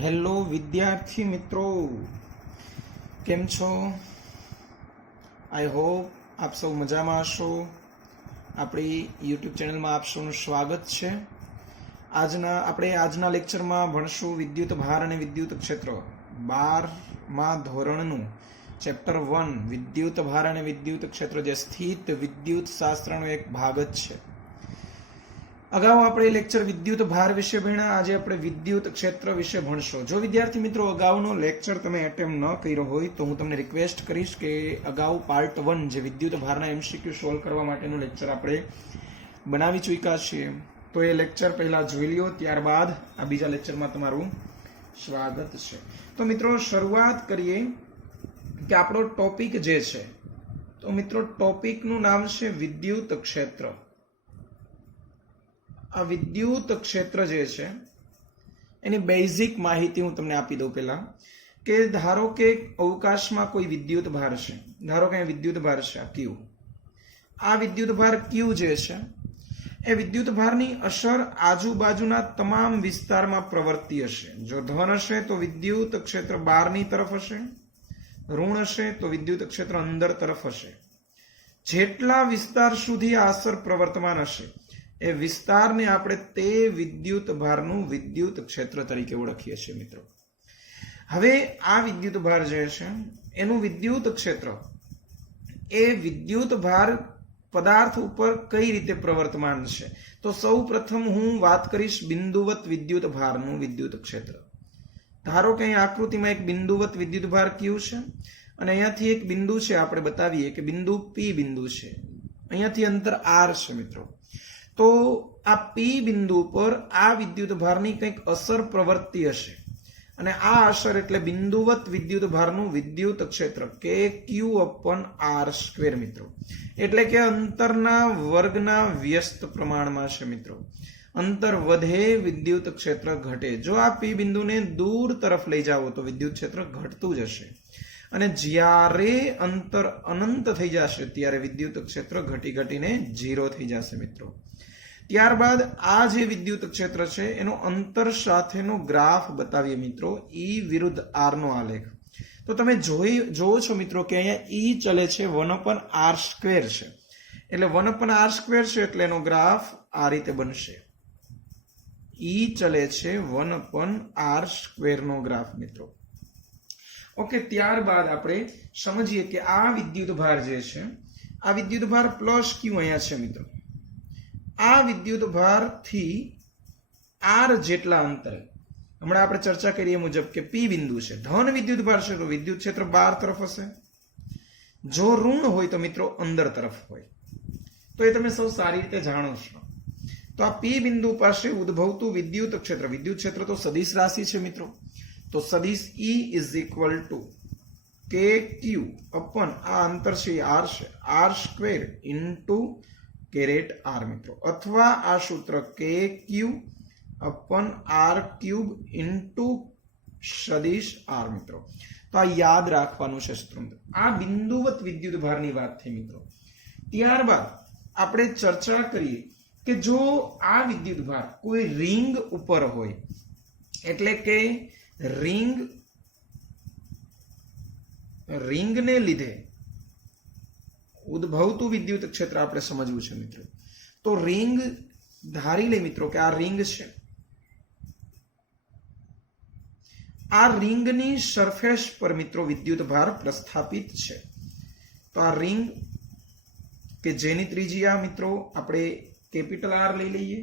Hello વિદ્યાર્થી મિત્રો, કેમ છો? આઈ હોપ આપ સૌ મજામાં હશો. આપણી યુટ્યુબ ચેનલમાં આપ સૌનું સ્વાગત છે. આજના લેક્ચરમાં ભણશું વિદ્યુત ભાર અને વિદ્યુત ક્ષેત્ર 12મા ધોરણનું ચેપ્ટર 1 વિદ્યુત ભાર અને વિદ્યુત ક્ષેત્ર, જે સ્થિત વિદ્યુત શાસ્ત્રનો એક ભાગ જ છે. અગાઉ આપણે લેક્ચર વિદ્યુત ભાર વિશે ભણ્યા. આજે આપણે વિદ્યુત ક્ષેત્ર વિશે ભણશો. જો વિદ્યાર્થી મિત્રો અગાઉનો લેક્ચર તમે એટેમ્પ ન કર્યો હોય તો હું તમને રિક્વેસ્ટ કરીશ કે અગાઉ પાર્ટ 1 જે વિદ્યુત ભારના એમસીક્યુ સોલ્વ કરવા માટેનું લેક્ચર આપણે બનાવી ચૂક્યા છીએ, તો એ લેક્ચર પહેલા જોઈ લ્યો, ત્યારબાદ આ બીજા લેક્ચરમાં તમારું સ્વાગત છે. તો મિત્રો શરૂઆત કરીએ કે આપણો ટોપિક જે છે, તો મિત્રો ટોપિકનું નામ છે વિદ્યુત ક્ષેત્ર. આ વિદ્યુત ક્ષેત્ર જે છે એની બેઝિક માહિતી હું તમને આપી દઉં. પહેલા કે ધારો કે અવકાશમાં કોઈ વિદ્યુત ભાર છે, ધારો કે વિદ્યુત ભાર છે ક્યુ. આ વિદ્યુત ભાર ક્યુ જે છે એ વિદ્યુત ભારની અસર આજુબાજુના તમામ વિસ્તારમાં પ્રવર્તી હશે. જો ધન હશે તો વિદ્યુત ક્ષેત્ર બહારની તરફ હશે, ઋણ હશે તો વિદ્યુત ક્ષેત્ર અંદર તરફ હશે. જેટલા વિસ્તાર સુધી આ અસર પ્રવર્તમાન હશે એ વિસ્તારને આપણે તે વિદ્યુત ભારનું વિદ્યુત ક્ષેત્ર તરીકે ઓળખીએ છીએ મિત્રો. હવે આ વિદ્યુત ભાર જે છે એનું વિદ્યુત ક્ષેત્ર એ વિદ્યુત ભાર પદાર્થ ઉપર કઈ રીતે પ્રવર્તમાન છે, તો સૌ પ્રથમ હું વાત કરીશ બિંદુવત વિદ્યુત ભારનું વિદ્યુત ક્ષેત્ર. ધારો કે અહીં આકૃતિમાં એક બિંદુવત વિદ્યુત ભાર ક્યુ છે અને અહીંયાથી એક બિંદુ છે, આપણે બતાવીએ કે બિંદુ પી બિંદુ છે, અહીંયાથી અંતર આર છે મિત્રો. તો આ પી બિંદુ પર આ વિદ્યુત ભારની કંઈક અસર પ્રવર્તી હશે અને આ અસર એટલે બિંદુવત વિદ્યુત ભારનું વિદ્યુત ક્ષેત્ર કે ક્યુ અપોન આર સ્ક્વેર મિત્રો, એટલે કે અંતરના વર્ગના વ્યસ્ત પ્રમાણમાં છે મિત્રો. અંતર વધે વિદ્યુત ક્ષેત્ર ઘટે. જો આ પી બિંદુને દૂર તરફ લઈ જાઓ તો વિદ્યુત ક્ષેત્ર ઘટતું જશે અને જ્યારે અંતર અનંત થઈ જશે ત્યારે વિદ્યુત ક્ષેત્ર ઘટી ઘટીને 0 થઈ જશે મિત્રો. ત્યારબાદ આ જે વિદ્યુત ક્ષેત્ર છે એનો અંતર સાથેનો ગ્રાફ બતાવીએ મિત્રો, ઈ વિરુદ્ધ આર નો આલેખ. તો તમે જોવો છો મિત્રો કે અહીંયા ઈ ચલે છે 1/r સ્ક્વેર છે, એટલે 1/r સ્ક્વેર છે એટલે એનો ગ્રાફ આ રીતે બનશે. ઈ ચલે છે 1/r સ્ક્વેર નો ગ્રાફ મિત્રો. ઓકે, ત્યારબાદ આપણે સમજીએ કે આ વિદ્યુત ભાર જે છે, આ વિદ્યુત ભાર પ્લસ ક્યુ અહીંયા છે મિત્રો. આ વિદ્યુત ભાર થી આર જેટલા અંતરે, હમણાં આપણે ચર્ચા કરીએ મુજબ કે પી બિંદુ છે, ધન વિદ્યુત ભાર છે તો વિદ્યુત ક્ષેત્ર બહાર તરફ હશે. જો ઋણ હોય તો મિત્રો અંદર તરફ હોય. તો એ તમે સૌ સારી રીતે જાણો છો. તો આ પી બિંદુ પાસે ઉદ્ભવતું વિદ્યુત ક્ષેત્ર તો સદિશ રાશિ છે મિત્રો. તો સદિશ ઈ ઇઝ ઇક્વલ ટુ કે ક્યુ અપન આ અંતર છે આર છે, R square into caret R મિત્રો, અથવા આ સૂત્ર K Q upon R cube into સદિશ આર મિત્રો. તો આ યાદ રાખવાનું છે સૂત્ર. આ બિંદુવત વિદ્યુત ભારની વાત થઈ મિત્રો. ત્યારબાદ આપણે ચર્ચા કરીએ કે જો આ વિદ્યુત ભાર કોઈ રિંગ ઉપર હોય, એટલે કે રિંગને લીધે ઉદ્ભવતું વિદ્યુત ક્ષેત્ર આપણે સમજવું છે મિત્રો. તો રિંગ ધારી લે મિત્રો કે આ રિંગ છે, આ રિંગની સરફેસ પર મિત્રો વિદ્યુત ભાર પ્રસ્થાપિત છે. તો આ રિંગ કે જેની ત્રિજ્યા મિત્રો આપણે કેપિટલ આર લઈ લઈએ,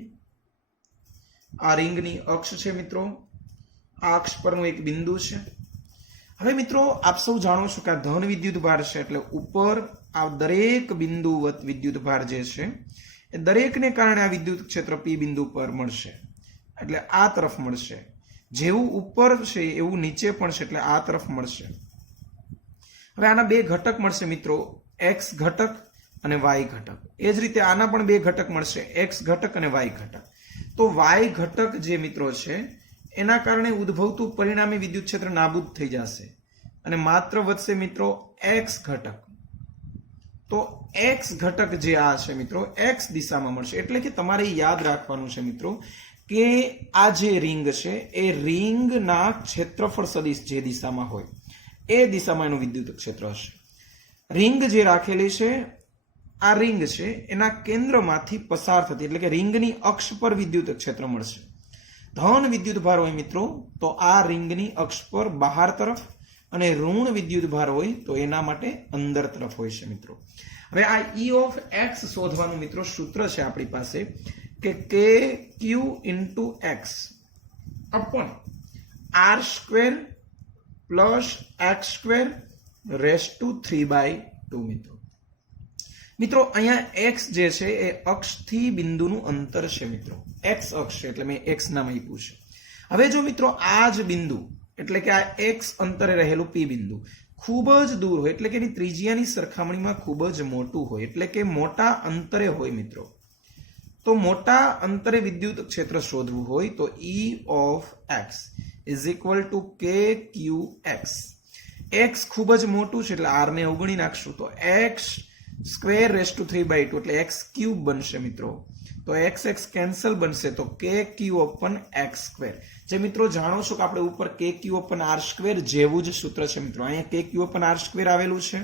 આ રિંગની અક્ષ છે મિત્રો, આ અક્ષ પરનું એક બિંદુ છે. હવે મિત્રો આપ સૌ જાણો છો કે આ ધન વિદ્યુત ભાર છે, એટલે ઉપર આ દરેક બિંદુવત વિદ્યુત ભાર જે છે એ દરેકને કારણે આ વિદ્યુત ક્ષેત્ર પી બિંદુ પર મળશે, એટલે આ તરફ મળશે. જેવું ઉપર છે એવું નીચે પણ છે, એટલે આ તરફ મળશે. હવે આના બે ઘટક મળશે મિત્રો, એક્સ ઘટક અને વાય ઘટક. એ જ રીતે આના પણ બે ઘટક મળશે, એક્સ ઘટક અને વાય ઘટક. તો વાય ઘટક જે મિત્રો છે એના કારણે ઉદ્ભવતું પરિણામી વિદ્યુત ક્ષેત્ર નાબૂદ થઈ જશે અને માત્ર વધશે મિત્રો એક્સ ઘટક. તો એક્સ ઘટક જે આ છે મિત્રો એક્સ દિશામાં મળશે. એટલે કે તમારે યાદ રાખવાનું છે મિત્રો કે આ જે રિંગ છે એ રિંગના ક્ષેત્રફળ સદિશ જે દિશામાં હોય એ દિશામાં એનું વિદ્યુત ક્ષેત્ર હશે. રિંગ જે રાખેલી છે આ રિંગ છે એના કેન્દ્રમાંથી પસાર થતી એટલે કે રિંગની અક્ષ પર વિદ્યુત ક્ષેત્ર મળશે. ધન વિદ્યુત ભાર હોય મિત્રો તો આ રિંગની અક્ષ પર બહાર તરફ અને ઋણ વિદ્યુત ભાર હોય તો એના માટે અંદર તરફ હોય છે મિત્રો. હવે આ E ઓફ x શોધવાનું મિત્રો સૂત્ર છે આપણી પાસે કે kq into x upon r square plus x square raised to 3/2 મિત્રો. મિત્રો અહીંયા x જે છે એ અક્ષથી બિંદુનું અંતર છે મિત્રો. x અક્ષ છે એટલે મેં x નામ આપ્યું છે. હવે જો મિત્રો આ જ બિંદુ એટલે કે આ x અંતરે રહેલું p બિંદુ ખૂબ જ દૂર હોય એટલે કે એની ત્રિજ્યાની સરખામણીમાં ખૂબ જ મોટું હોય એટલે કે મોટા અંતરે હોય મિત્રો, તો મોટા અંતરે વિદ્યુત ક્ષેત્ર શોધવું હોય તો E of x is equal to kqx. x ખૂબ જ મોટું છે એટલે r ને અવગણી નાખશું તો x સ્ક્વેર રેઝ ટુ 3/2 એટલે x ક્યુબ બનશે મિત્રો. તો x x કેન્સલ બનશે તો kq upon x સ્ક્વેર. જે મિત્રો જાણો છો કે આપણે ઉપર kq upon r સ્ક્વેર જેવું જ સૂત્ર છે મિત્રો. અહીંયા kq upon r સ્ક્વેર આવેલું છે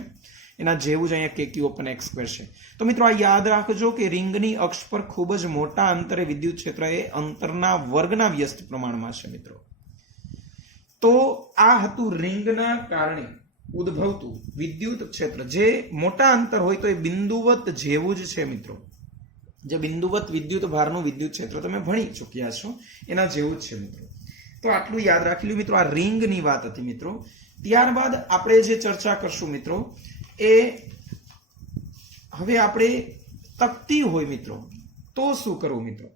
એના જેવું જ અહીંયા kq upon x સ્ક્વેર છે. તો મિત્રો આ યાદ રાખજો કે રિંગની અક્ષ પર ખૂબ જ મોટા અંતરે વિદ્યુત ક્ષેત્ર એ અંતરના વર્ગના વ્યસ્ત પ્રમાણમાં છે મિત્રો. તો આ હતું રિંગના કારણે ઉદ્ભવતું વિદ્યુત ક્ષેત્ર. જે મોટા અંતર હોય તો એ બિંદુવત જેવું જ છે મિત્રો. જે બિંદુવત વિદ્યુત ભારનું વિદ્યુત ક્ષેત્ર તમે ભણી ચૂક્યા છો એના જેવું જ છે મિત્રો. તો આટલું યાદ રાખી લ્યો મિત્રો. આ રિંગની વાત હતી મિત્રો. ત્યારબાદ આપણે જે ચર્ચા કરશું મિત્રો એ હવે આપણે તકતી હોય મિત્રો તો શું કરવું મિત્રો.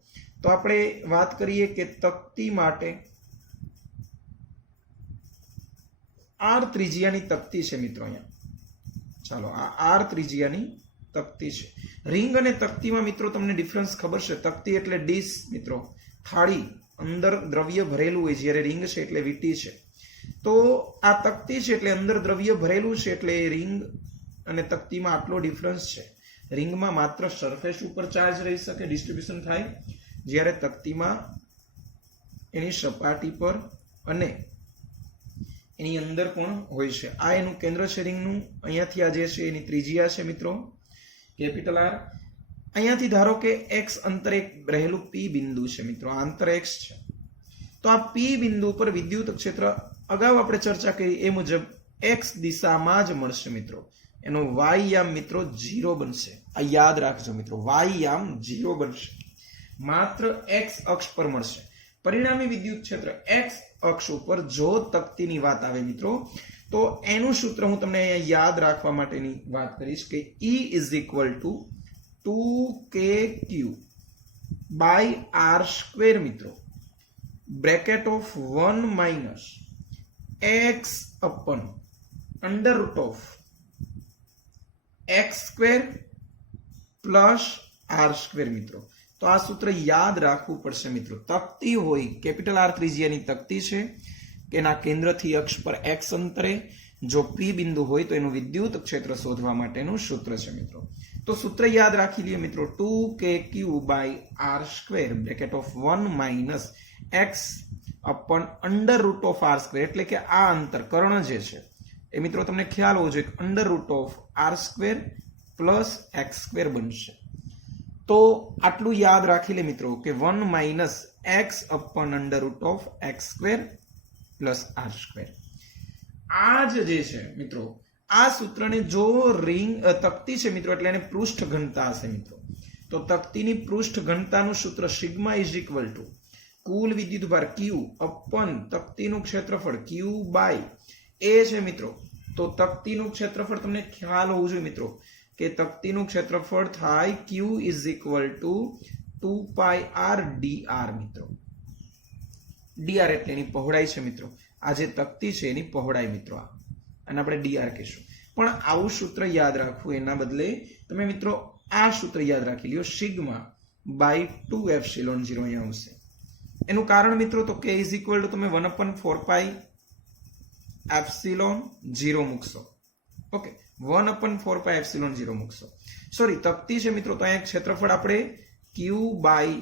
તો આપણે વાત કરીએ કે તકતી માટે r ત્રિજ્યાની તકતી છે મિત્રો. અહીંયા ચાલો આ r ત્રિજ્યાની તકતી છે. રિંગ અને તકતીમાં મિત્રો તમને ડિફરન્સ ખબર છે. તકતી એટલે ડીશ મિત્રો, થાળી, અંદર દ્રવ્ય ભરેલું હોય, જ્યારે રિંગ છે એટલે વીટી છે. તો આ તકતી છે એટલે અંદર દ્રવ્ય ભરેલું છે એટલે રિંગ અને તકતીમાં આટલો ડિફરન્સ છે. રિંગમાં માત્ર સરફેસ ઉપર ચાર્જ રહી શકે, ડિસ્ટ્રીબ્યુશન થાય, જ્યારે તકતીમાં એની સપાટી પર અને એની અંદર પણ હોય છે. આ એનું કેન્દ્ર છે રિંગનું. અહીંયાથી આ જે છે એની ત્રિજ્યા છે મિત્રો કેપિટલ R. અહીંયાથી ધારો કે x અંતરે રહેલું p બિંદુ છે મિત્રો. આ અંતર x છે. તો આ p બિંદુ પર વિદ્યુત ક્ષેત્ર અગાઉ આપણે ચર્ચા કરી એ મુજબ x દિશામાં જ મળશે મિત્રો. એનો y યામ મિત્રો 0 બનશે. આ યાદ રાખજો મિત્રો, y યામ 0 બનશે, માત્ર x અક્ષ પર મળશે. પરિણામી વિદ્યુત ક્ષેત્ર x અક્ષ ઉપર જો તકતીની વાત આવે મિત્રો તો એનું સૂત્ર હું તમને અહીંયા યાદ રાખવા માટેની વાત કરીશ કે E is equal to 2kq by r square મિત્રો, bracket of 1 minus x upon under root of x square plus r square મિત્રો. તો આ સૂત્ર યાદ રાખવું પડશે મિત્રો. તકતી હોય કેપિટલ R ત્રિજ્યાની તકતી છે કે એના કેન્દ્રથી અક્ષ પર x અંતરે જો p બિંદુ હોય તો એનું વિદ્યુત ક્ષેત્ર શોધવા માટેનું સૂત્ર છે મિત્રો. તો સૂત્ર યાદ રાખી લઈએ મિત્રો, 2kq by r square bracket of 1 minus x upon under root of r square એટલે કે આ અંતર કર્ણ જે છે એ મિત્રો તમને ખ્યાલ હોવો જોઈએ under root of r square plus x square બનશે. તો આટલું યાદ રાખી લે મિત્રો કે 1 minus x upon under root of x square plus r square. આ જે છે મિત્રો આ સૂત્રને જો રિંગ તકતી છે મિત્રો એટલે એને પૃષ્ઠ ઘનતા હશે મિત્રો. તો તકતીની પૃષ્ઠ ઘનતાનું સૂત્ર સિગ્મા ઇઝ ઇક્વલ ટુ કુલ વિદ્યુત ભાર q અપન તકતીનું ક્ષેત્રફળ q બાય a છે મિત્રો. તો તકતીનું ક્ષેત્રફળ તમને ખ્યાલ હોવું જોઈએ મિત્રો કે તકતીનું ક્ષેત્રફળ થાય q is equal to 2 pi r dr મિત્રો. dr એટલે એની પહોળાઈ છે મિત્રો. આ જે તકતી છે એની પહોળાઈ મિત્રો, અને આપણે dr કહીશું. પણ આવું સૂત્ર યાદ રાખવું એના બદલે તમે મિત્રો આ સૂત્ર યાદ રાખી લ્યો, સિગ્મા બાય 2 એપ્સિલોન 0 અહીંયા આવશે. એનું કારણ મિત્રો તો k ઇઝ ઇક્વલ ટુ તમે 1/4 પાઈ એપ્સિલોન 0 મૂકશો. ઓકે, 1/4 પાઈ એપ્સિલોન 0 મૂકશો. સોરી, તકતી છે મિત્રો તો અહીંયા ક્ષેત્રફળ આપણે q બાય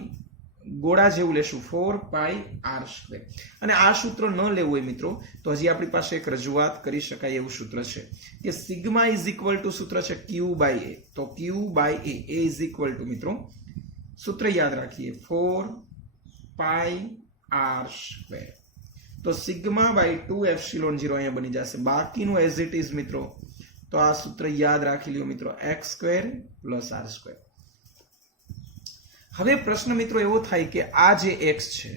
ગોળા જેવું લેશું 4πr². અને આ સૂત્ર ન લેવું હોય મિત્રો તો હજી આપણી પાસે એક રજૂઆત કરી શકાય એવું સૂત્ર છે કે સિગ્મા ઇઝ ઇક્વલ ટુ સૂત્ર છે Q/A. તો Q/A ઇઝ ઇક્વલ ટુ મિત્રો સૂત્ર યાદ રાખીએ 4πr². તો સિગ્મા બાય 2ε0 અહીંયા બની જશે. બાકીનું એઝ ઇટ ઇઝ મિત્રો. તો આ સૂત્ર યાદ રાખી લ્યો મિત્રો x² + r². હવે પ્રશ્ન મિત્રો એવો થાય કે આ જે x છે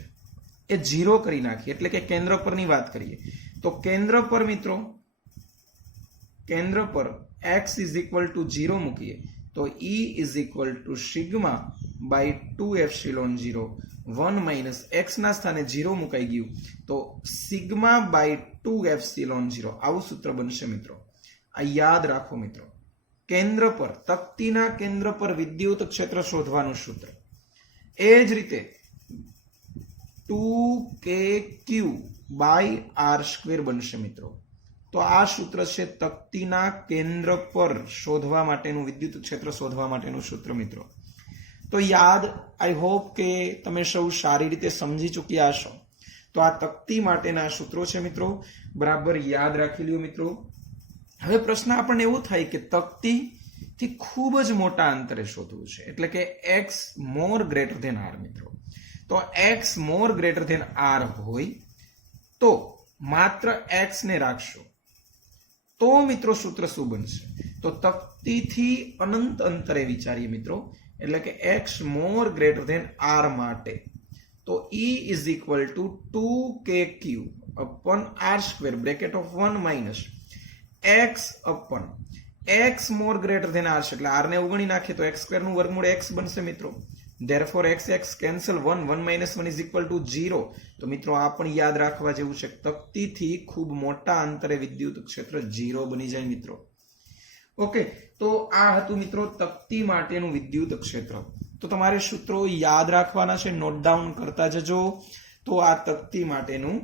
એ 0 કરી નાખીએ, એટલે કે કેન્દ્ર પરની વાત કરીએ તો કેન્દ્ર પર મિત્રો x ઇઝ ઇક્વલ ટુ 0 મૂકીએ તો E is equal to sigma by 2ε0 1 - x ના સ્થાને 0 મુકાઈ ગયું તો સિગ્મા બાય 2ε0 આવું સૂત્ર બનશે મિત્રો. આ યાદ રાખો મિત્રો. કેન્દ્ર પર તક્તીના કેન્દ્ર પર વિદ્યુત ક્ષેત્ર શોધવાનું સૂત્ર. એ જ રીતે 2kq/r² બનશે મિત્રો. તો આ સૂત્ર છે તક્તીના કેન્દ્ર પર શોધવા માટેનું વિદ્યુત ક્ષેત્ર શોધવા માટેનું સૂત્ર મિત્રો. તો યાદ આઈ હોપ કે તમે સૌ સારી રીતે સમજી ચૂક્યા હશો. તો આ તક્તી માટેના સૂત્રો છે મિત્રો, બરાબર યાદ રાખી લ્યો મિત્રો. હવે પ્રશ્ન આપણને એવું થાય કે તક્તી થી ખૂબ જ મોટા અંતરે શોધવું છે, એટલે કે x more greater than r મિત્રો. તો x more greater than r હોય તો માત્ર x ને રાખશો તો મિત્રો સૂત્ર શું બનશે? તો તક્તીથી અનંત અંતરે વિચારીએ મિત્રો, એટલે કે x more greater than r માટે તો E is equal to 2kq/r² bracket of 1 - x upon x more greater than r છે એટલે r ને ઉગણી નાખીએ તો x² નું વર્ગમૂળ x બનશે મિત્રો. Therefore x cancel 1 - 1 is equal to 0. તો મિત્રો આ પણ યાદ રાખવા જેવું છે. તક્તીથી ખૂબ મોટા અંતરે વિદ્યુત ક્ષેત્ર 0 બની જાય મિત્રો. ઓકે, તો આ હતું મિત્રો તક્તી માટેનું વિદ્યુત ક્ષેત્ર. તો તમારે સૂત્રો યાદ રાખવાના છે, નોટ ડાઉન કરતા જજો. તો આ તક્તી માટેનું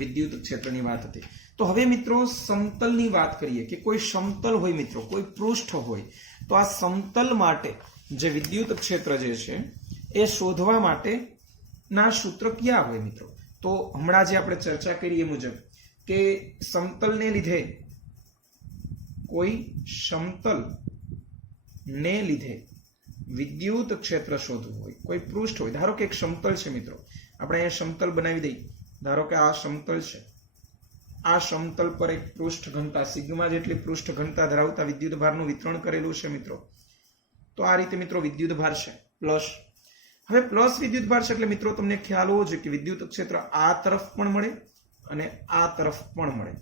વિદ્યુત ક્ષેત્રની વાત હતી. તો હવે મિત્રો સમતલની વાત કરીએ કે કોઈ સમતલ હોય મિત્રો, કોઈ પૃષ્ઠ હોય તો આ સમતલ માટે જે વિદ્યુત ક્ષેત્ર જે છે એ શોધવા માટે ના સૂત્ર ક્યાં હોય મિત્રો? તો હમણાં જે આપણે ચર્ચા કરી એ મુજબ કે સમતલને લીધે કોઈ સમતલને લીધે વિદ્યુત ક્ષેત્ર શોધવું હોય, કોઈ પૃષ્ઠ હોય, ધારો કે એક સમતલ છે મિત્રો, આપણે અહીંયા સમતલ બનાવી દઈએ. ધારો કે આ સમતલ છે, આ સમતલ પર એક પૃષ્ઠ ઘનતા સિગ્મા જેટલી પૃષ્ઠ ઘનતા ધરાવતા વિદ્યુત ભારનું વિતરણ કરેલું છે મિત્રો. તો આ રીતે મિત્રો વિદ્યુત ભાર છે પ્લસ. હવે પ્લસ વિદ્યુત ભાર છે એટલે મિત્રો તમને ખ્યાલ હોવો જોઈએ કે વિદ્યુત ક્ષેત્ર આ તરફ પણ મળે અને આ તરફ પણ મળે.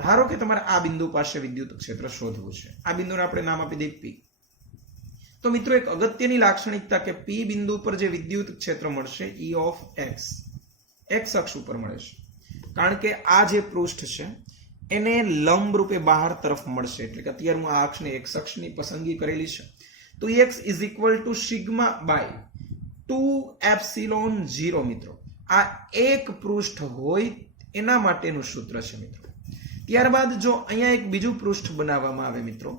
ધારો કે તમારે આ બિંદુ પાસે વિદ્યુત ક્ષેત્ર શોધવું છે. આ બિંદુને આપણે નામ આપી દઈએ P. તો મિત્રો એક અગત્યની લાક્ષણિકતા કે P બિંદુ પર જે વિદ્યુત ક્ષેત્ર મળશે E ઓફ x અક્ષ ઉપર મળે છે, કારણ કે આ જે પૃષ્ઠ છે એને લંબ રૂપે બહાર તરફ મળશે. એટલે કે અત્યારે હું આ અક્ષને x અક્ષની પસંદગી કરેલી છે. તો x is equal to sigma by 2ε0 મિત્રો. આ એક પૃષ્ઠ હોય એના માટેનું સૂત્ર છે મિત્રો. ત્યારબાદ જો અહીંયા એક બીજું પૃષ્ઠ બનાવવામાં આવે મિત્રો,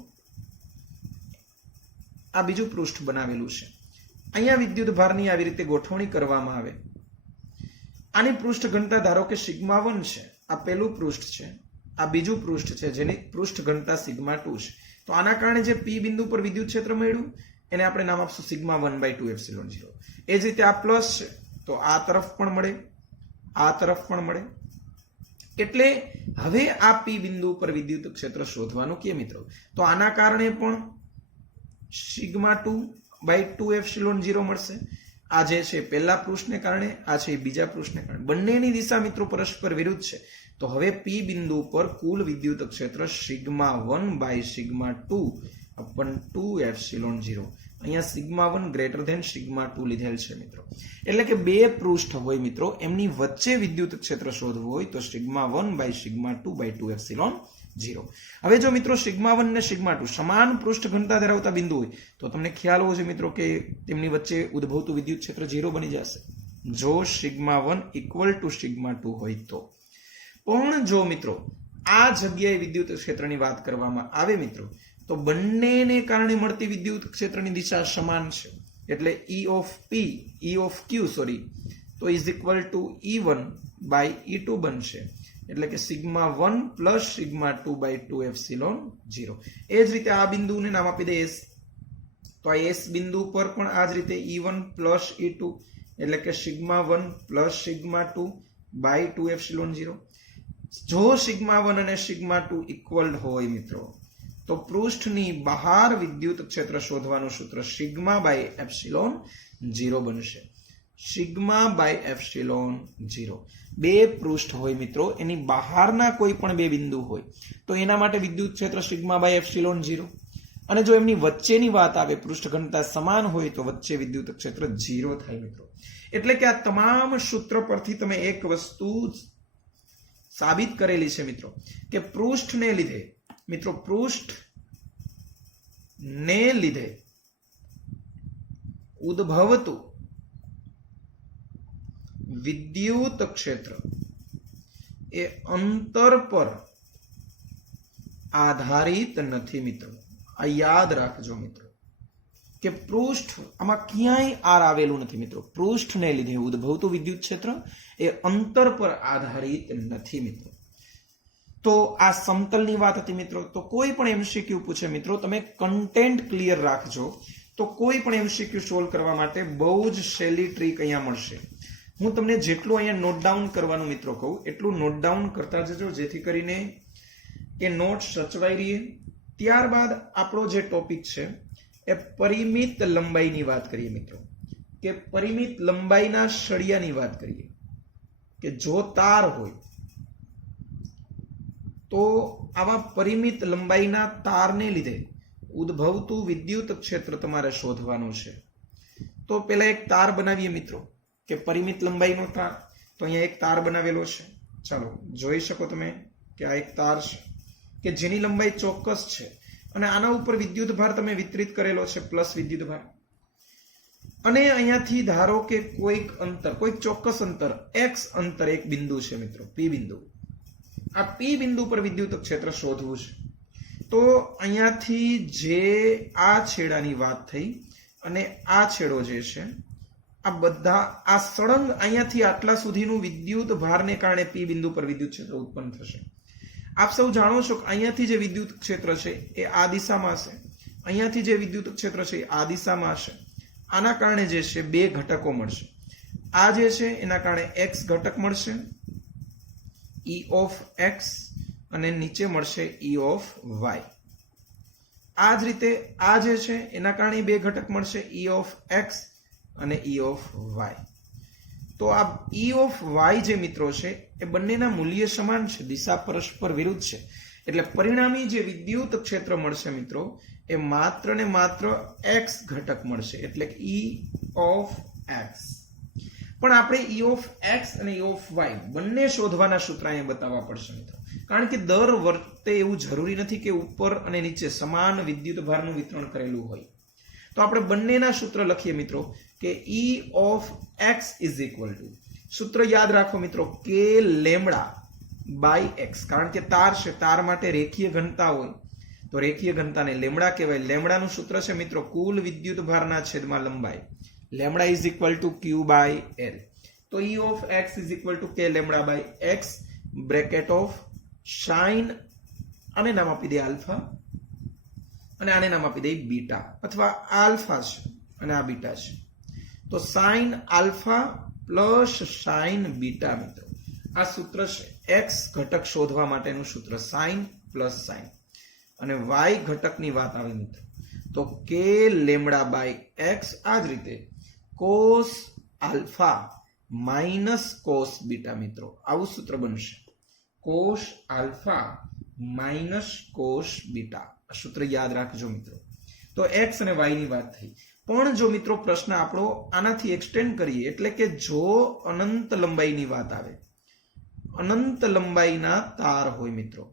આ બીજું પૃષ્ઠ બનાવેલું છે, અહીંયા વિદ્યુત ભારની આવી રીતે ગોઠવણી કરવામાં આવે. આની પૃષ્ઠ ઘનતા ધારો કે σ1 છે, આ પહેલું પૃષ્ઠ છે, આ બીજું પૃષ્ઠ છે જેની પૃષ્ઠ ઘનતા σ2 છે. તો આના કારણે જે P બિંદુ પર વિદ્યુત ક્ષેત્ર મળ્યું એને આપણે નામ આપશું σ1/2ε0. એ જ રીતે આ પ્લસ છે તો આ તરફ પણ મળે, આ તરફ પણ મળે. એટલે હવે આ P બિંદુ પર વિદ્યુત ક્ષેત્ર શોધવાનું કે મિત્રો, તો આના કારણે પણ σ2/2ε0 મળશે. આ જે છે પહેલા પૃષ્ઠને કારણે, આ છે બીજા પૃષ્ઠને કારણે. બંનેની દિશા મિત્રો પરસ્પર વિરુદ્ધ છે. તો હવે P બિંદુ પર કુલ વિદ્યુત ક્ષેત્ર σ1/2 અહીંયા σ1 ગ્રેટર ધેન σ2 લીધેલ છે મિત્રો. એટલે કે બે પૃષ્ઠ હોય મિત્રો, એમની વચ્ચે વિદ્યુત ક્ષેત્ર શોધવું હોય તો σ1/σ2/2ε0. હવે જો મિત્રો σ1 ને σ2 સમાન પૃષ્ઠ ઘનતા ધરાવતા બિંદુ હોય તો તમને ખ્યાલ હોવો જોઈએ મિત્રો કે તેમની વચ્ચે ઉદ્ભવતું વિદ્યુત ક્ષેત્ર 0 બની જશે જો σ1 ઇક્વલ ટુ σ2 હોય તો. પણ જો મિત્રો આ જગ્યાએ વિદ્યુત ક્ષેત્રની વાત કરવામાં આવે મિત્રો તો બંનેને કારણે મળતી વિદ્યુત ક્ષેત્રની દિશા સમાન છે. એટલે E of Q તો is equal to E1 by E2 બનશે, એટલે કે sigma 1 plus sigma 2 by 2 epsilon 0. એ જ રીતે આ બિંદુને નામ આપી દે S, તો આ S બિંદુ પર પણ આ જ રીતે E1 પ્લસ E2 એટલે કે sigma 1 plus sigma 2 by 2 epsilon 0. જો સિગ્મા 1 અને સિગ્મા 2 ઇક્વલ હોય મિત્રો, તો પૃષ્ઠની બહાર વિદ્યુત ક્ષેત્ર શોધવાનું સૂત્ર સિગ્મા બાય એપ્સિલોન 0 બનશે. Sigma by epsilon 0. બે પૃષ્ઠ હોય મિત્રો, એની બહારના કોઈ પણ બે બિંદુ હોય તો એના માટે વિદ્યુત ક્ષેત્ર સિગ્મા બાય એપ્સિલોન 0, અને જો એમની વચ્ચેની વાત આવે, પૃષ્ઠ ઘનતા સમાન હોય તો વચ્ચે વિદ્યુત ક્ષેત્ર 0 થાય મિત્રો. એટલે કે આ તમામ સૂત્ર પરથી તમે એક વસ્તુ સાબિત કરેલી છે મિત્રો, કે પૃષ્ઠને લીધે મિત્રો, પૃષ્ઠને લીધે ઉદ્ભવતું વિદ્યુત ક્ષેત્ર એ અંતર પર આધારિત નથી મિત્રો. આ યાદ રાખજો મિત્રો, કે પૃષ્ઠ આમાં ક્યાંય આર આવેલું નથી મિત્રો. પૃષ્ઠને લીધે ઉદ્ભવતું વિદ્યુત ક્ષેત્ર એ અંતર પર આધારિત નથી મિત્રો. તો આ સમતલની વાત હતી મિત્રો. તો કોઈ પણ એમસીક્યુ પૂછે મિત્રો, તમે કન્ટેન્ટ ક્લિયર રાખજો, તો કોઈ પણ એમસીક્યુ સોલ્વ કરવા માટે બહુ જ સહેલી ટ્રીક અહીંયા મળશે. હું તમને જેટલું અહીંયા નોટ ડાઉન કરવાનું મિત્રો કહું એટલું નોટ ડાઉન કરતા જજો, જેથી કરીને કે નોટ સચવાઈ રહે. ત્યારબાદ આપણો જે ટોપિક છે એ પરિમિત લંબાઈની વાત કરીએ મિત્રો, કે પરિમિત લંબાઈના સળિયાની વાત કરીએ, કે જો તાર હોય તો આવા પરિમિત લંબાઈના તારને લીધે ઉદ્ભવતું વિદ્યુત ક્ષેત્ર તમારે શોધવાનું છે. તો પહેલા એક તાર બનાવીએ મિત્રો, કે પરિમિત લંબાઈનો તાર. તો અહીંયા એક તાર બનાવેલો છે, ચાલો જોઈ શકો તમે કે આ એક તાર છે કે જેની લંબાઈ ચોક્કસ છે, અને આના ઉપર વિદ્યુત ભાર તમે વિતરિત કરેલો છે, પ્લસ વિદ્યુત ભાર. અને અહીંયાથી ધારો કે કોઈક ચોક્કસ અંતર x અંતર એક બિંદુ છે મિત્રો, P બિંદુ. આ P બિંદુ પર વિદ્યુત ક્ષેત્ર શોધવું છે. તો અહીંયાથી જે આ છેડાની વાત થઈ અને આ છેડો જે છે, આ બધા આ સળંગ અહીંયાથી આટલા સુધીનું વિદ્યુત ભારને કારણે P બિંદુ પર વિદ્યુત ક્ષેત્ર ઉત્પન્ન થશે. આપ સૌ જાણો છો કે અહીંયાથી જે વિદ્યુત ક્ષેત્ર છે એ આ દિશામાં હશે, અહીંયાથી જે વિદ્યુત ક્ષેત્ર છે એ આ દિશામાં હશે. આના કારણે જે છે બે ઘટકો મળશે. આ જે છે એના કારણે x ઘટક મળશે, E of x, અને નીચે મળશે E of y. આ જ રીતે આ જે છે એના કારણે બે ઘટક મળશે, E of x અને E of y. તો આ E of y જે મિત્રો છે એ બંનેના મૂલ્ય સમાન છે, દિશા પરસ્પર વિરુદ્ધ છે. એટલે પરિણામી જે વિદ્યુત ક્ષેત્ર મળશે મિત્રો એ માત્ર ને માત્ર x ઘટક મળશે, એટલે E of x. પણ આપણે E of x અને E of y બંને શોધવાના સૂત્ર અહીંયા બતાવવા પડશે મિત્રો, કારણ કે દર વખતે એવું જરૂરી નથી કે ઉપર અને નીચે સમાન વિદ્યુત ભારનું વિતરણ કરેલું હોય. તો આપણે બંનેના સૂત્ર લખીએ મિત્રો, કે E of x is equal two, સૂત્ર યાદ રાખો મિત્રો, કે લેમ્ડા બાય x. કારણ કે તાર છે, તાર માટે રેખીય ઘનતા હોય તો રેખીય ઘનતાને લેમ્ડા કહેવાય. લેમ્ડાનું સૂત્ર છે મિત્રો કુલ વિદ્યુત ભારના છેદમાં લંબાઈ. Lambda is equal to Q by L. તો E of x is equal to K lambda by x, bracket of sine, આને નામ આપી દે આલ્ફા અને આને નામ આપી દે બીટા, અથવા આલ્ફા છે અને આ બીટા છે. તો sine alpha plus sign beta મિત્રો, આ સૂત્ર છે x ઘટક શોધવા માટેનું સૂત્ર, સાઇન પ્લસ સાઇન. અને y ઘટકની વાત આવે મિત્રો તો કે લેમ્ડા બાય x. આ જ રીતે cos alpha minus cos beta મિત્રો, આવું સૂત્ર બનશે, cos alpha minus cos beta. આ સૂત્ર યાદ રાખજો મિત્રો. તો x અને y ની વાત થઈ. પણ જો મિત્રો પ્રશ્ન આપણો આનાથી એક્સટેન્ડ કરીએ, એટલે કે જો અનંત લંબાઈની વાત આવે, અનંત લંબાઈના તાર હોય મિત્રો,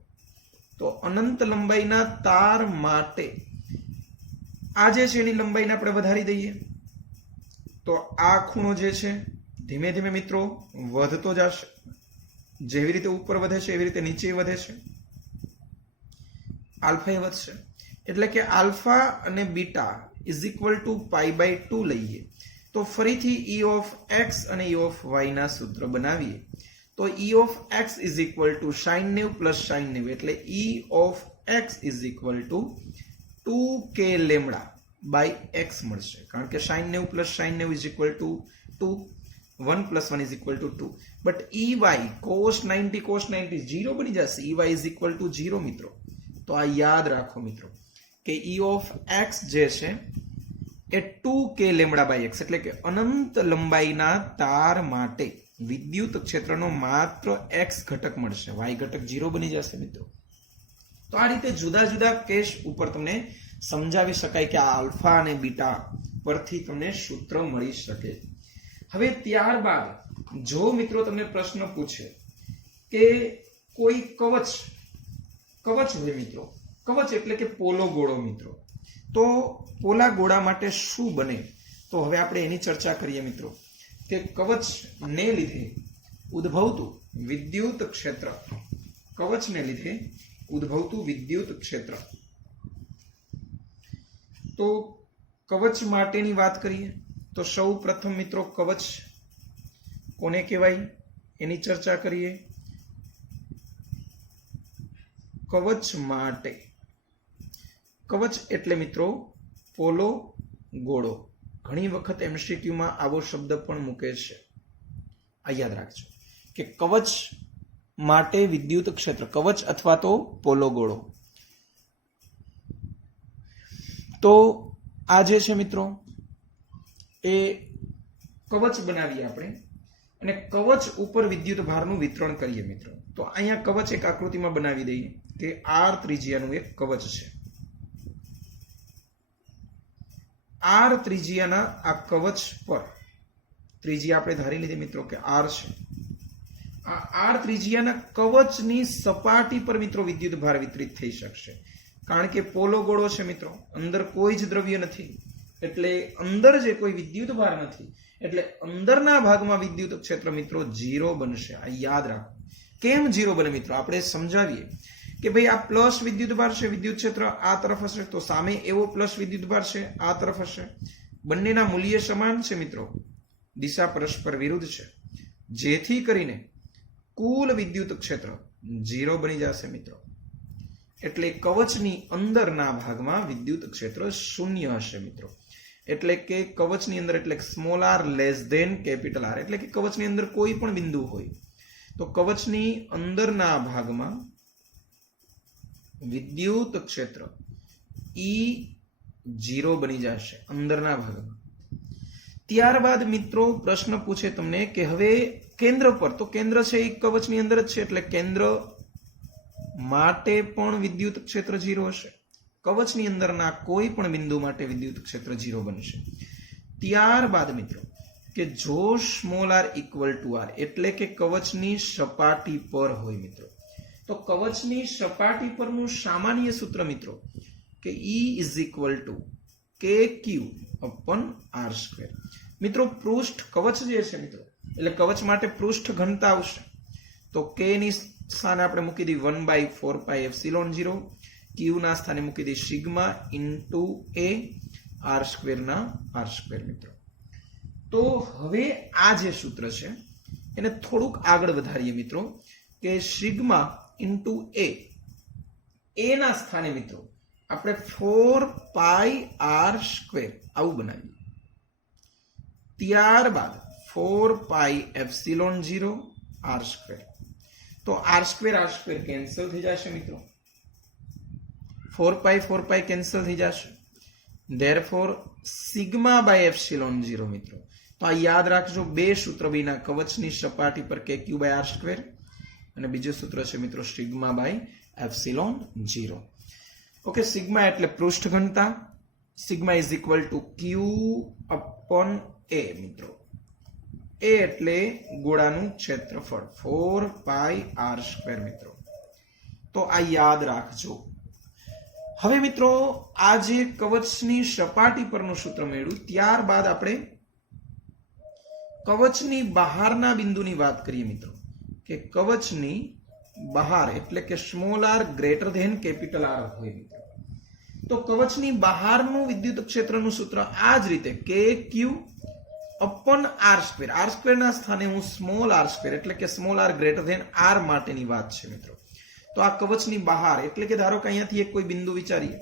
તો અનંત લંબાઈના તાર માટે આ જે છે એની લંબાઈને આપણે વધારી દઈએ, તો આ ખૂણો જે છે ધીમે ધીમે મિત્રો વધતો જશે. જેવી રીતે ઉપર વધે છે એવી રીતે નીચે વધે છે, આલ્ફા એ વધશે. એટલે કે આલ્ફા અને બીટા ઇઝ ઇક્વલ ટુ π/2 લઈએ તો ફરીથી E ઓફ x અને E ઓફ y ના સૂત્ર બનાવીએ તો E of x is equal to sin 90 plus sin 90 એટલે E of x is equal to 2k lambda by x મળશે કારણ કે sin 90 plus sin 90 is equal to 2 1 plus 1 is equal to 2 but EY cos 90 0 બની જશે EY is equal to 0 મિત્રો તો આ યાદ રાખો મિત્રો કે E ઓફ x જે છે એ 2k લેમ્ડા બાય x એટલે કે અનંત લંબાઈના તાર માટે વિદ્યુત ક્ષેત્રનો માત્ર x ઘટક મળશે y ઘટક 0 બની જશે મિત્રો તો આ રીતે જુદા જુદા કેસ ઉપર તમને સમજાવી શકાય કે આ આલ્ફા અને બીટા પરથી તમને સૂત્ર મળી શકે હવે ત્યારબાદ જો મિત્રો તમને પ્રશ્ન પૂછે કે કોઈ કવચ હોય મિત્રો કવચ એટલે કે પોલો ગોળો મિત્રો તો પોલા ગોળા માટે શું બને તો હવે આપણે એની ચર્ચા કરીએ મિત્રો કે કવચને લીધે ઉદ્ભવતું વિદ્યુત ક્ષેત્ર કવચને લીધે ઉદ્ભવતું વિદ્યુત ક્ષેત્ર તો કવચ માટેની વાત કરીએ તો સૌ પ્રથમ મિત્રો કવચ કોને કહેવાય એની ચર્ચા કરીએ કવચ માટે કવચ એટલે મિત્રો પોલો ગોળો ઘણી વખત MCQ માં આવો શબ્દ પણ મૂકે છે આ યાદ રાખજો કે કવચ માટે વિદ્યુત ક્ષેત્ર કવચ અથવા તો પોલો ગોળો તો આ જે છે મિત્રો એ કવચ બનાવીએ આપણે અને કવચ ઉપર વિદ્યુત ભારનું વિતરણ કરીએ મિત્રો તો અહીંયા કવચ એક આકૃતિમાં બનાવી દઈએ કે R ત્રિજ્યાનું એક કવચ છે R ત્રિજ્યાના આ કવચ પર ત્રિજ્યા આપણે ધારી લીધી મિત્રો કે R છે આ R ત્રિજ્યાના કવચની સપાટી પર મિત્રો વિદ્યુત ભાર વિતરિત થઈ શકશે કારણ કે પોલો ગોળો છે મિત્રો અંદર કોઈ જ દ્રવ્ય નથી એટલે અંદર જે કોઈ વિદ્યુત ભાર નથી એટલે અંદરના ભાગમાં વિદ્યુત ક્ષેત્ર મિત્રો 0 બનશે આ યાદ રાખો કેમ 0 બને મિત્રો આપણે સમજાવીએ કે ભાઈ આ પ્લસ વિદ્યુત ભાર છે વિદ્યુત ક્ષેત્ર આ તરફ હશે તો સામે એવો પ્લસ વિદ્યુત ભાર છે આ તરફ હશે બંનેના મૂલ્ય સમાન છે મિત્રો દિશા પરસ્પર વિરુદ્ધ છે જેથી કરીને કુલ વિદ્યુત ક્ષેત્ર 0 બની જશે મિત્રો એટલે કવચની અંદરના ભાગમાં વિદ્યુત ક્ષેત્ર 0 હશે મિત્રો એટલે કે કવચની અંદર એટલે small r less than capital R એટલે કે કવચની અંદર કોઈ પણ બિંદુ હોય તો કવચની અંદરના ભાગમાં વિદ્યુત ક્ષેત્ર E0 બની જશે અંદરના ભાગમાં ત્યારબાદ મિત્રો પ્રશ્ન પૂછે તમને કે હવે કેન્દ્ર પર તો કેન્દ્ર છે એ કવચની અંદર જ છે એટલે કેન્દ્ર માટે પણ વિદ્યુત ક્ષેત્ર 0 હશે કવચની અંદરના કોઈ પણ બિંદુ માટે વિદ્યુત ક્ષેત્ર 0 બનશે ત્યારબાદ મિત્રો કે જો small r equal to R એટલે કે કવચની સપાટી પર હોય મિત્રો તો કવચની સપાટી પરનું સામાન્ય સૂત્ર મિત્રો કે E is equal two KQ અપન R². મિત્રો પૃષ્ઠ કવચ જે છે મિત્રો એટલે કવચ માટે પૃષ્ઠ ઘનતા આવશે તો K ની સ્થાને આપણે મૂકી દી 1/4πε0 Q ના સ્થાને મૂકી દી સિગ્મા ઇન્ટુ A R² ના R² મિત્રો તો હવે આ જે સૂત્ર છે એને થોડુંક આગળ વધારીએ મિત્રો કે સિગ્મા ઇન્ટુ A ના સ્થાને મિત્રો આપણે 4πr² આવું બનાવીએ ત્યારબાદ 4πε0 R² તો R² કેન્સલ થઈ જશે મિત્રો 4π કેન્સલ થઈ જશે therefore સિગ્મા બાય એપ્સિલોન0 મિત્રો તો આ યાદ રાખજો બે સૂત્ર વિના કવચની સપાટી પર KQ/R² અને બીજું સૂત્ર છે મિત્રો સિગ્મા બાય એપ્સિલોન0 ઓકે સિગ્મા એટલે પૃષ્ઠ ઘનતા sigma is equal to Q upon A મિત્રો A એટલે ગોળાનું ક્ષેત્રફળ 4πr² મિત્રો તો આ યાદ રાખજો હવે મિત્રો આ જે કવચની સપાટી પરનું સૂત્ર મેળવ્યું ત્યારબાદ આપણે કવચની બહારના બિંદુની વાત કરીએ મિત્રો કે કવચની બહાર એટલે કે small r greater than capital R હોય મિત્રો તો કવચની બહારનું વિદ્યુત ક્ષેત્રનું સૂત્ર આ જ રીતે KQ upon R square. R square ના સ્થાને હું સ્મોલ આર સ્ક્વેર એટલે કે small R greater than R માટેની વાત છે મિત્રો. તો આ કવચની બહાર એટલે કે ધારો કે અહીંયાથી એક કોઈ બિંદુ વિચારીએ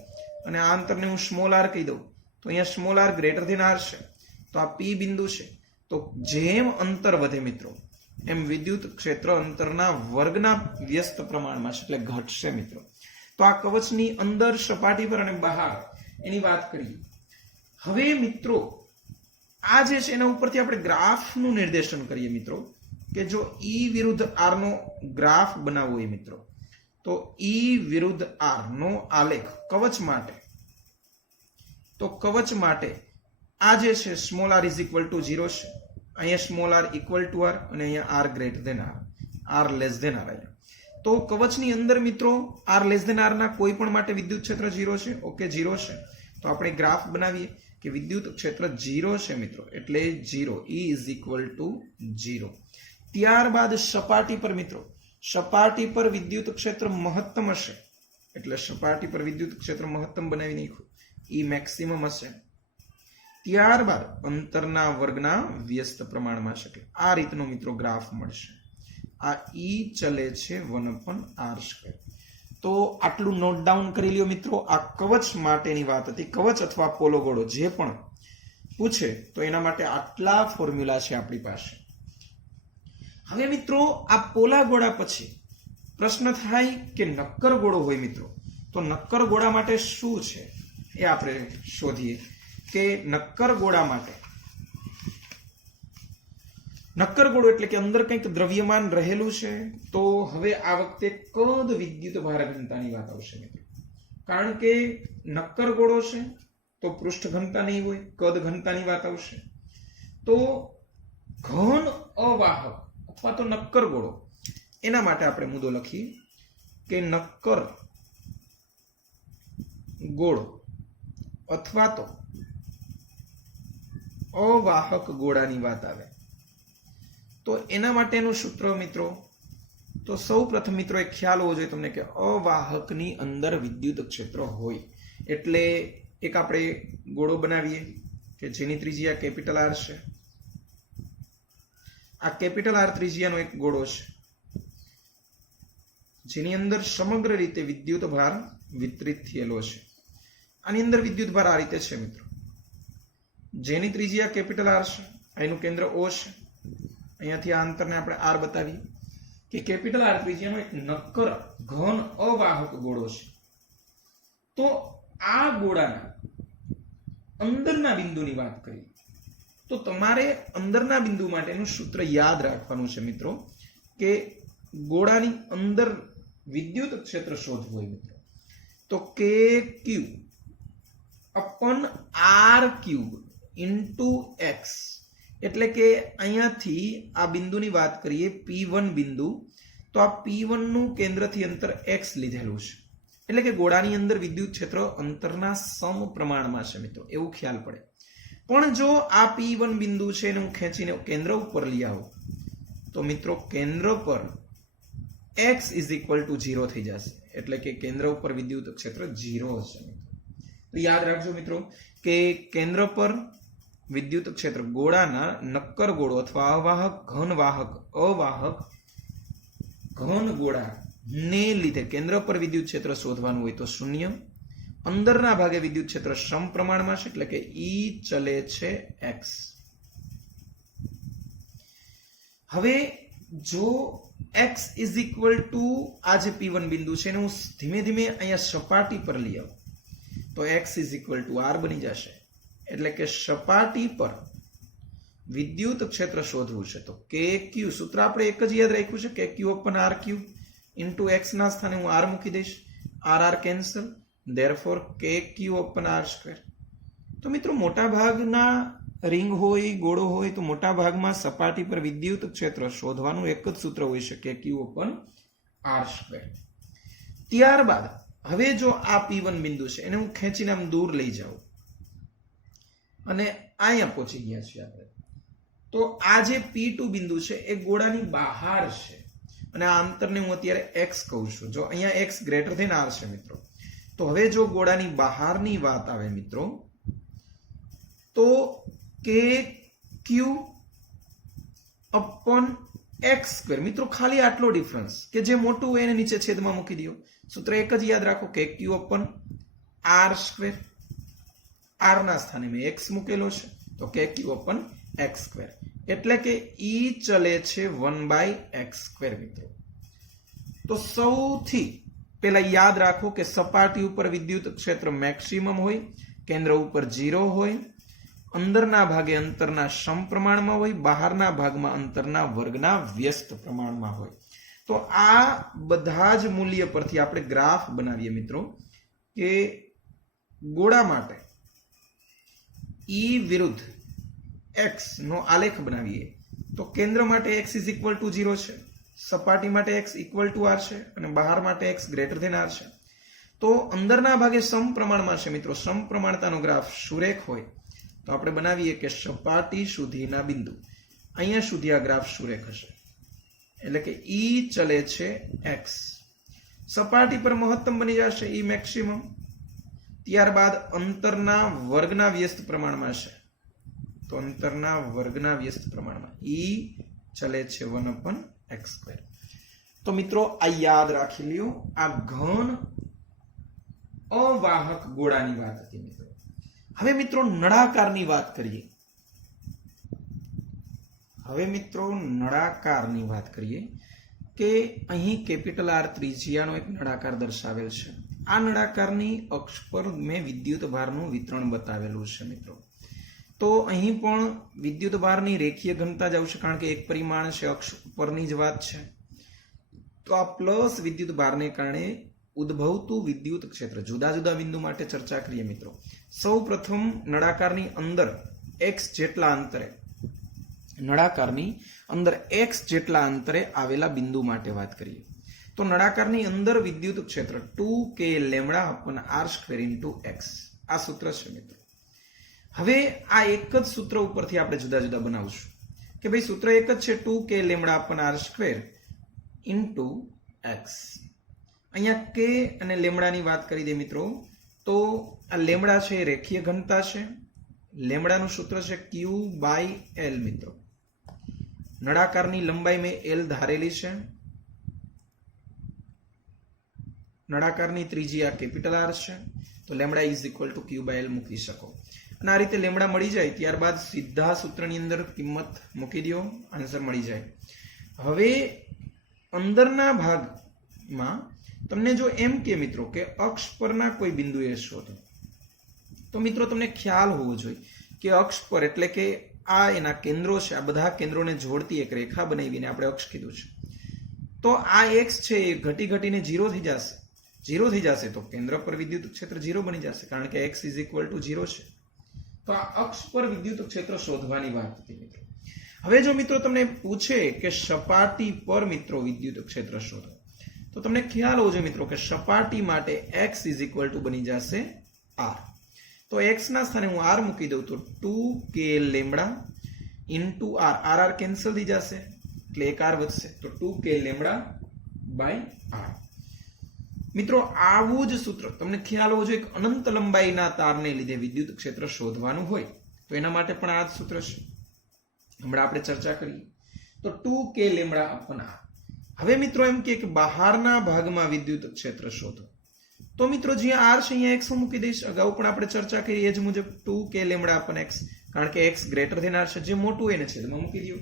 અને આ અંતરને હું સ્મોલ આર કહી દઉં તો અહીંયા small R greater than R છે. તો આ P બિંદુ છે. તો જેમ અંતર વધે મિત્રો એમ વિદ્યુત ક્ષેત્ર અંતરના વર્ગના વ્યસ્ત પ્રમાણમાં છે એટલે ઘટશે મિત્રો. તો આ કવચની અંદર સપાટી પર અને બહાર એની વાત કરીએ. હવે મિત્રો આ જે છે એના ઉપરથી આપણે ગ્રાફનું નિર્દેશન કરીએ મિત્રો કે જો E વિરુદ્ધ R નો ગ્રાફ બનાવવો હોય મિત્રો તો E વિરુદ્ધ R નો આલેખ કવચ માટે તો કવચ માટે આ જે છે small r is equal to 0 છે. અહીંયા small r equal to r અને અહીંયા r greater than r, r less than r. તો કવચની અંદર મિત્રો r લેસ ધેન r ના કોઈ પણ માટે વિદ્યુત ક્ષેત્ર 0 છે. ઓકે 0 છે. તો આપણે ગ્રાફ બનાવીએ કે વિદ્યુત ક્ષેત્ર 0 છે મિત્રો એટલે 0 E ઇઝ ઇક્વલ ટુ 0. ત્યારબાદ સપાટી પર મિત્રો સપાટી પર વિદ્યુત ક્ષેત્ર મહત્તમ હશે એટલે સપાટી પર વિદ્યુત ક્ષેત્ર મહત્તમ બનાવી નાખ્યું E મેક્સિમમ હશે. ત્યારબાદ અંતરના વર્ગના વ્યસ્ત પ્રમાણમાં છે. આ રીતનો મિત્રો ગ્રાફ મળશે. આ E ચલે છે 1/r². તો આટલું નોટ ડાઉન કરી લ્યો મિત્રો. આ કવચ માટેની વાત હતી. કવચ અથવા પોલો ગોળો જે પણ પૂછે તો એના માટે આટલા ફોર્મ્યુલા છે આપણી પાસે. હવે મિત્રો આ પોલા ગોળા પછી પ્રશ્ન થાય કે નક્કર ગોળો હોય મિત્રો તો નક્કર ગોળા માટે શું છે એ આપણે શોધીએ કે નક્કર ગોળા માટે નક્કર ગોળો એટલે કે અંદર કંઈક દ્રવ્યમાન રહેલું છે. તો હવે આ વખતે કદ વિદ્યુત ભાર ઘનતાની વાત આવશે મિત્રો. કારણ કે નક્કર ગોળો છે તો પૃષ્ઠ ઘનતા નહીં હોય, કદ ઘનતાની વાત આવશે. તો ઘન અવાહક અથવા તો નક્કર ગોળો એના માટે આપણે મુદ્દો લખીએ કે નક્કર ગોળો અથવા તો અવાહક ગોળાની વાત આવે તો એના માટેનું સૂત્ર મિત્રો તો સૌ પ્રથમ મિત્રો એક ખ્યાલ હોવો જોઈએ તમને કે અવાહકની અંદર વિદ્યુત ક્ષેત્ર હોય એટલે એક આપણે ગોળો બનાવીએ કે જેની ત્રિજ્યા કેપિટલ R છે. આ કેપિટલ R ત્રિજ્યાનો એક ગોળો છે જેની અંદર સમગ્ર રીતે વિદ્યુત ભાર વિતરિત થયેલો છે. આની અંદર વિદ્યુત ભાર આ રીતે છે મિત્રો. જેની ત્રિજ્યા કેપિટલ R છે, એનું કેન્દ્ર O છે. અહીંયાથી આ અંતરને આપણે R બતાવીએ કે કેપિટલ R ત્રિજ્યાનો એક નક્કર ઘન અવાહક ગોળો છે. તો આ ગોળાના અંદરના બિંદુની વાત કરીએ તો તમારે અંદરના બિંદુ માટેનું સૂત્ર યાદ રાખવાનું છે મિત્રો કે ગોળાની અંદર વિદ્યુત ક્ષેત્ર શોધવું હોય મિત્રો તો KQ upon R³ into x એટલે કે અહીંયાથી આ બિંદુની વાત કરીએ P1 બિંદુ તો આ P1 નું કેન્દ્રથી અંતર x લીધેલું છે એટલે કે ગોળાની અંદર વિદ્યુત ક્ષેત્ર અંતરના સમ પ્રમાણમાં છે મિત્રો એવું ખ્યાલ પડે. પણ જો આ P1 બિંદુ છે એને હું ખેંચીને કેન્દ્ર ઉપર લઈ આવું તો મિત્રો કેન્દ્ર પર x ઇઝ ઇક્વલ ટુ 0 થઈ જશે એટલે કે કેન્દ્ર ઉપર વિદ્યુત ક્ષેત્ર 0 હશે. તો યાદ રાખજો મિત્રો કે કેન્દ્ર પર વિદ્યુત ક્ષેત્ર ગોળાના નક્કર ગોળો અથવા અવાહક ઘન વાહક અવાહક ઘન ગોળા ને લીધે કેન્દ્ર પર વિદ્યુત ક્ષેત્ર શોધવાનું હોય તો 0. અંદરના ભાગે વિદ્યુત ક્ષેત્ર સમપ્રમાણમાં છે એટલે કે E ચલે છે x. હવે જો x ઇઝ ઇક્વલ ટુ આ જે P1 બિંદુ છે એને હું ધીમે ધીમે અહીંયા સપાટી પર લઈ આવું તો x is equal to r બની જશે એટલે કે સપાટી પર વિદ્યુત ક્ષેત્ર શોધવું છે તો KQ સૂત્ર આપણે એક જ યાદ રાખ્યું છે KQ અપન R³ ઇન્ટુ x ના સ્થાને હું r મૂકી દઈશ, r cancel, therefore KQ અપન R². તો મિત્રો મોટા ભાગના રિંગ હોય ગોળો હોય તો મોટા ભાગમાં સપાટી પર વિદ્યુત ક્ષેત્ર શોધવાનું એક જ સૂત્ર હોય છે KQ અપન R². ત્યારબાદ હવે જો આ P1 બિંદુ છે એને હું ખેંચીને આમ દૂર લઈ જાઉં અને અહીંયા પહોંચી ગયા છીએ આપણે તો આ જે P2 બિંદુ છે એ ગોળાની બહાર છે અને આ અંતરને હું અત્યારે x કહું છું. જો અહીંયા x ગ્રેટર ધેન r છે મિત્રો તો હવે જો ગોળાની બહારની વાત આવે મિત્રો તો કે ક્યુ અપોન એક્સ સ્ક્વેર. મિત્રો ખાલી આટલો ડિફરન્સ કે જે મોટું હોય એને નીચે છેદમાં મૂકી દો. સૂત્ર એક જ યાદ રાખો કે ક્યુ અપોન આર સ્ક્વેર. આર ના સ્થાને મેં એક્સ મૂકેલો છે તો કે ક્યુ અપોન એક્સ સ્ક્વેર એટલે કે ઈ ચલે છે 1/x સ્ક્વેર. મિત્રો તો સૌથી પહેલા યાદ રાખો કે સપાટી ઉપર વિદ્યુત ક્ષેત્ર મેક્સિમમ હોય, કેન્દ્ર ઉપર 0 હોય, અંદરના ભાગે અંતરના સમપ્રમાણમાં હોય, બહારના ભાગમાં અંતરના વર્ગના વ્યસ્ત પ્રમાણમાં હોય. તો આ બધા જ મૂલ્ય પરથી આપણે ગ્રાફ બનાવીએ મિત્રો કે ગોળા માટે ઈ વિરુદ્ધ x નો આલેખ બનાવીએ તો કેન્દ્ર માટે x = 0 છે, સપાટી માટે x = r છે અને બહાર માટે x > r છે. તો અંદરના ભાગે સમપ્રમાણમાં છે મિત્રો. સમપ્રમાણતાનો ગ્રાફ સુરેખ હોય તો આપણે બનાવીએ કે સપાટી સુધીના બિંદુ અહીંયા સુધી આ ગ્રાફ સુરેખ હશે એટલે કે ઈ ચલે છે x. સપાટી પર મહત્તમ બની જશે ઈ મેક્સિમમ. ત્યારબાદ અંતરના વર્ગના વ્યસ્ત પ્રમાણમાં છે તો અંતરના વર્ગના વ્યસ્ત પ્રમાણમાં ઈ ચલે છે 1/x². તો મિત્રો આ યાદ રાખી લ્યો. આ ઘન અવાહક ગોળાની વાત હતી મિત્રો. હવે મિત્રો નળાકારની વાત કરીએ. કે અહીં કેપિટલ R ત્રિજ્યાનો એક નળાકાર દર્શાવેલ છે. આ નળાકારની અક્ષ પર મેં વિદ્યુત ભારનું વિતરણ બતાવેલું છે મિત્રો. તો અહીં પણ વિદ્યુત ભારની રેખીય ઘનતા જ આવશે કારણ કે એક પરિમાણ છે, અક્ષ ઉપરની જ વાત છે. તો આ પ્લસ વિદ્યુત ભારને કારણે ઉદ્ભવતું વિદ્યુત ક્ષેત્ર જુદા જુદા બિંદુ માટે ચર્ચા કરીએ મિત્રો. સૌ પ્રથમ નળાકારની અંદર x જેટલા અંતરે આવેલા બિંદુ માટે વાત કરીએ. તો નળાકારની અંદર વિદ્યુત ક્ષેત્ર 2k λ/r² x. આ સૂત્ર છે મિત્રો. હવે આ એક જ સૂત્ર ઉપરથી આપણે જુદા જુદા બનાવશું કે ભાઈ સૂત્ર એક જ છે 2k λ/r² x. અહીંયા k અને લેમડાની વાત કરી દે મિત્રો. તો આ લેમડા છે એ રેખીય ઘનતા છે. લેમડાનું સૂત્ર છે q/l મિત્રો. નળાકારની લંબાઈ મેં l ધારેલી છે. નળાકારની ત્રિજ્યા કેપિટલ R છે તો લેમડા = q/l મૂકી શકો. અને આ રીતે લેમડા મળી જાય ત્યારબાદ સીધા સૂત્રની અંદર કિંમત મૂકી દો, આન્સર મળી જાય. હવે અંદરના ભાગમાં તમને જો એમ કે મિત્રો કે અક્ષ પરના કોઈ બિંદુએ શોધો તો મિત્રો તમને ખ્યાલ હોવો જોઈએ કે અક્ષ પર એટલે કે આ એના કેન્દ્રો છે. આ બધા કેન્દ્રોને જોડતી એક રેખા બનાવીને આપણે અક્ષ કીધું છે. તો આ x છે એ ઘટીને 0 થઈ જશે. 0 થઈ જશે તો કેન્દ્ર પર વિદ્યુત ક્ષેત્ર 0 બની જશે કારણ કે x = 0 છે. તો આ અક્ષ પર વિદ્યુત ક્ષેત્ર શોધવાની વાત હતી મિત્રો. હવે જો મિત્રો તમને પૂછે કે સપાટી પર મિત્રો વિદ્યુત ક્ષેત્ર શોધો તો તમને ખ્યાલ હોવો જોઈએ મિત્રો કે સપાટી માટે x = બની જશે r. તો x ના સ્થાને હું r મૂકી દઉં તો 2k λ × r કેન્સલ થઈ જશે એટલે એક r વધશે તો 2k λ/r. મિત્રો આવું જ સૂત્ર તમને ખ્યાલ હોવો જોઈએ કે અનંત લંબાઈના તારને લીધે વિદ્યુત ક્ષેત્ર શોધવાનું હોય તો એના માટે પણ આ જ સૂત્ર છે. હમણાં આપણે ચર્ચા કરી તો 2k λ/r. હવે મિત્રો એમ કે બહારના ભાગમાં વિદ્યુત ક્ષેત્ર શોધો તો મિત્રો જ્યાં r છે અહીંયા x મૂકી દઈશ. અગાઉ પણ આપણે ચર્ચા કરી એ જ મુજબ 2k λ/x કારણ કે x > r છે. જે મોટું એને છેદમાં મૂકી દો.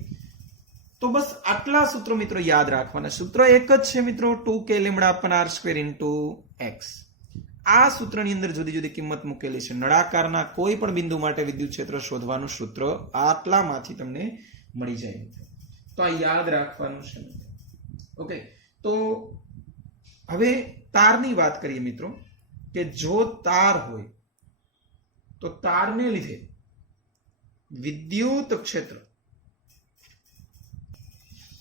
તો બસ આટલા સૂત્રો મિત્રો યાદ રાખવાના. સૂત્ર એક જ છે મિત્રો 2k λ/r² x. આ સૂત્રની અંદર જુદી જુદી કિંમત મૂકેલી છે. નળાકારના કોઈ પણ બિંદુ માટે વિદ્યુત ક્ષેત્ર શોધવાનું સૂત્ર આટલામાંથી તમને મળી જાય મિત્રો. તો આ યાદ રાખવાનું છે મિત્રો. ઓકે, તો હવે તારની વાત કરીએ મિત્રો કે જો તાર હોય તો તારને લીધે વિદ્યુત ક્ષેત્ર.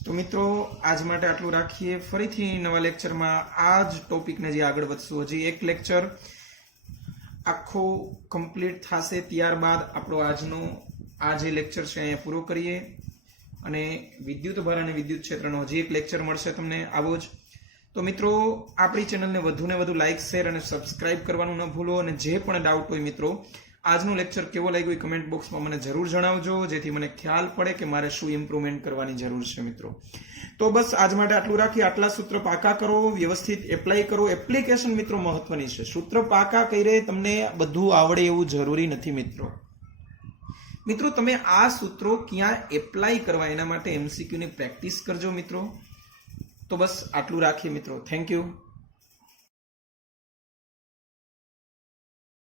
તો મિત્રો આજ માટે આટલું રાખીએ. ફરીથી નવા લેક્ચરમાં આ જ ટોપિકને જે આગળ વધશું. હજી એક લેક્ચર આખો કમ્પ્લીટ થશે ત્યારબાદ આપણો આજનો આ જે લેક્ચર છે અહીંયા પૂરો કરીએ અને વિદ્યુત ભાર અને વિદ્યુત ક્ષેત્રનો હજી એક લેક્ચર મળશે તમને આવો જ. તો મિત્રો આપણી ચેનલને વધુ ને વધુ લાઇક શેર અને સબસ્ક્રાઇબ કરવાનું ન ભૂલો અને જે પણ ડાઉટ હોય મિત્રો આજનું લેક્ચર કેવો લાગ્યું એ કમેન્ટ બોક્સમાં મને જરૂર જણાવજો જેથી મને ખ્યાલ પડે કે મારે શું ઇમ્પ્રુવમેન્ટ કરવાની જરૂર છે મિત્રો તો બસ આજ માટે આટલું રાખી આટલા સૂત્ર પાકા કરો વ્યવસ્થિત એપ્લાય કરો એપ્લિકેશન મિત્રો મહત્વની છે સૂત્ર પાકા કરે તમને બધું આવડે એવું જરૂરી નથી મિત્રો તમે આ સૂત્રો ક્યાં એપ્લાય કરવા એના માટે MCQ ની પ્રેક્ટિસ કરજો મિત્રો તો બસ આટલું રાખીએ મિત્રો થેન્ક યુ